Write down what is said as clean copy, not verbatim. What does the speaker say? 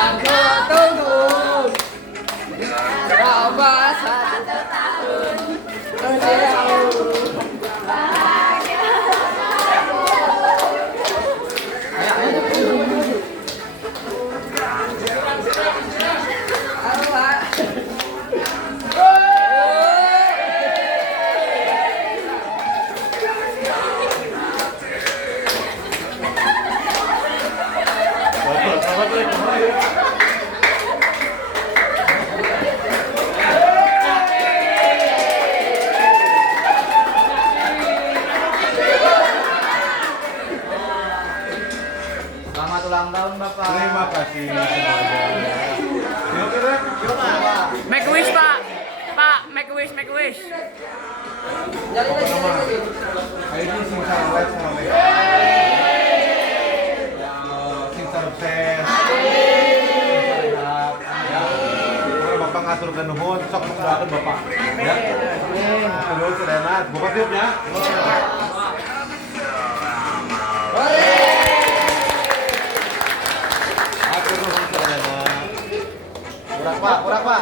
Aku tunggu coba 1 tahun menjauh. Selamat ulang tahun Bapak. Terima kasih semuanya. Yuk kita, yuk Pak. Make a wish Pak. Pak, make a wish, make a wish. Apa nama? Ini sing sukses sama mereka. Sing sukses. Sehat. Ya. Pokoknya Bapak ngatur ke nuhun, sok mendoakan Bapak. Ya. Terus Renat, Bapak siap ya. Atur nuhun Renat. Kurang Pak.